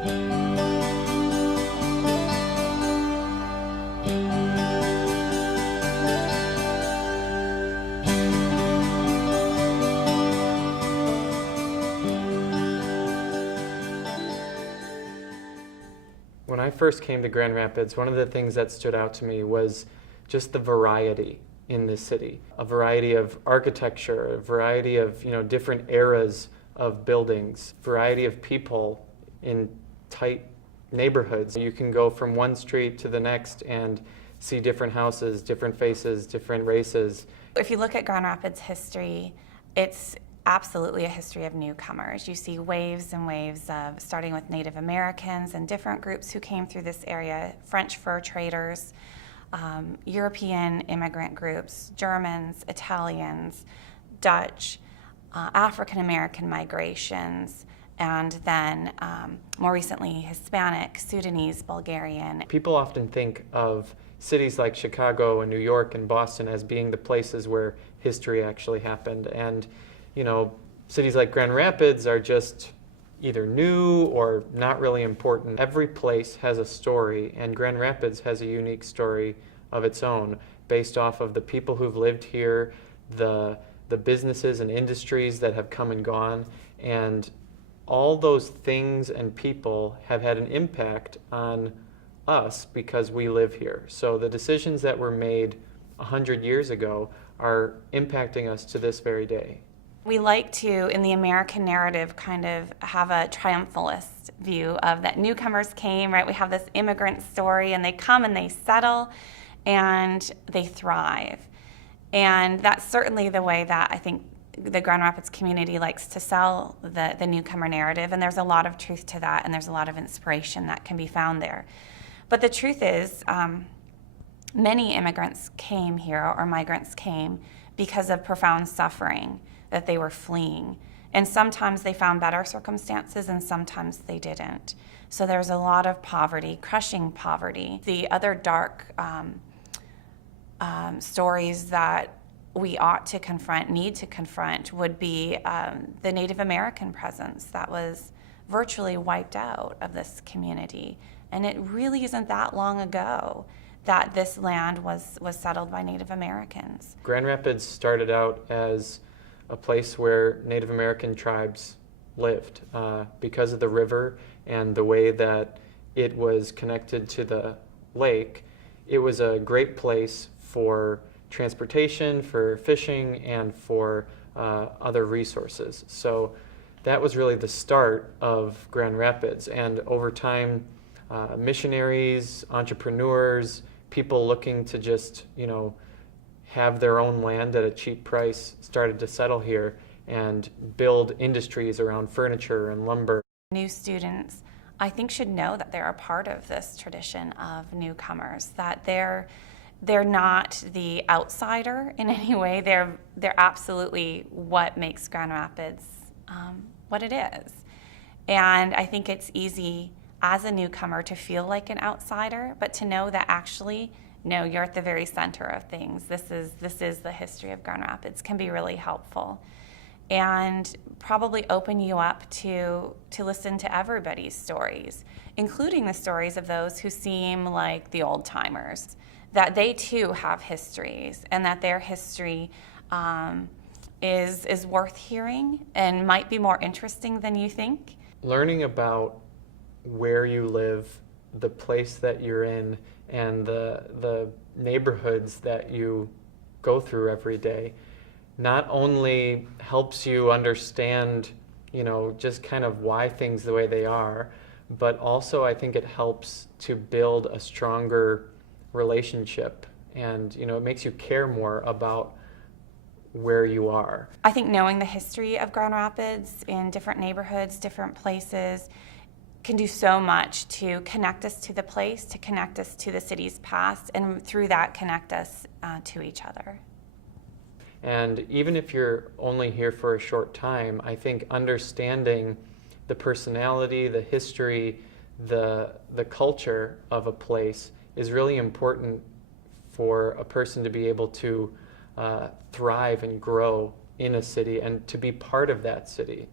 When I first came to Grand Rapids, one of the things that stood out to me was just the variety in this city. A variety of architecture, a variety of different eras of buildings, variety of people in tight neighborhoods. You can go from one street to the next and see different houses, different faces, different races. If you look at Grand Rapids history, it's absolutely a history of newcomers. You see waves and waves of, starting with Native Americans and different groups who came through this area, French fur traders, European immigrant groups, Germans, Italians, Dutch, African American migrations, and then more recently Hispanic, Sudanese, Bulgarian. People often think of cities like Chicago and New York and Boston as being the places where history actually happened. And cities like Grand Rapids are just either new or not really important. Every place has a story, and Grand Rapids has a unique story of its own based off of the people who've lived here, the businesses and industries that have come and gone, and all those things and people have had an impact on us because we live here. So the decisions that were made 100 years ago are impacting us to this very day. We like to, in the American narrative, kind of have a triumphalist view of that newcomers came, right? We have this immigrant story, and they come and they settle and they thrive. And that's certainly the way that I think the Grand Rapids community likes to sell the newcomer narrative, and there's a lot of truth to that, and there's a lot of inspiration that can be found there. But the truth is, many immigrants came here, or migrants came, because of profound suffering that they were fleeing. And sometimes they found better circumstances, and sometimes they didn't. So there's a lot of poverty, crushing poverty. The other dark stories that we ought to confront, need to confront, would be the Native American presence that was virtually wiped out of this community. And it really isn't that long ago that this land was settled by Native Americans. Grand Rapids started out as a place where Native American tribes lived because of the river and the way that it was connected to the lake. It was a great place for transportation, for fishing, and for other resources. So that was really the start of Grand Rapids. And over time, missionaries, entrepreneurs, people looking to just, have their own land at a cheap price started to settle here and build industries around furniture and lumber. New students, I think, should know that they're a part of this tradition of newcomers, that they're not the outsider in any way. They're absolutely what makes Grand Rapids what it is. And I think it's easy as a newcomer to feel like an outsider, but to know that actually, no, you're at the very center of things. This is the history of Grand Rapids can be really helpful, and probably open you up to listen to everybody's stories, including the stories of those who seem like the old timers, that they too have histories, and that their history is worth hearing and might be more interesting than you think. Learning about where you live, the place that you're in, and the neighborhoods that you go through every day not only helps you understand, just kind of why things the way they are, but also I think it helps to build a stronger relationship, and it makes you care more about where you are. I think knowing the history of Grand Rapids in different neighborhoods, different places, can do so much to connect us to the place, to connect us to the city's past, and through that connect us to each other. And even if you're only here for a short time, I think understanding the personality, the history, the culture of a place is really important for a person to be able to thrive and grow in a city and to be part of that city.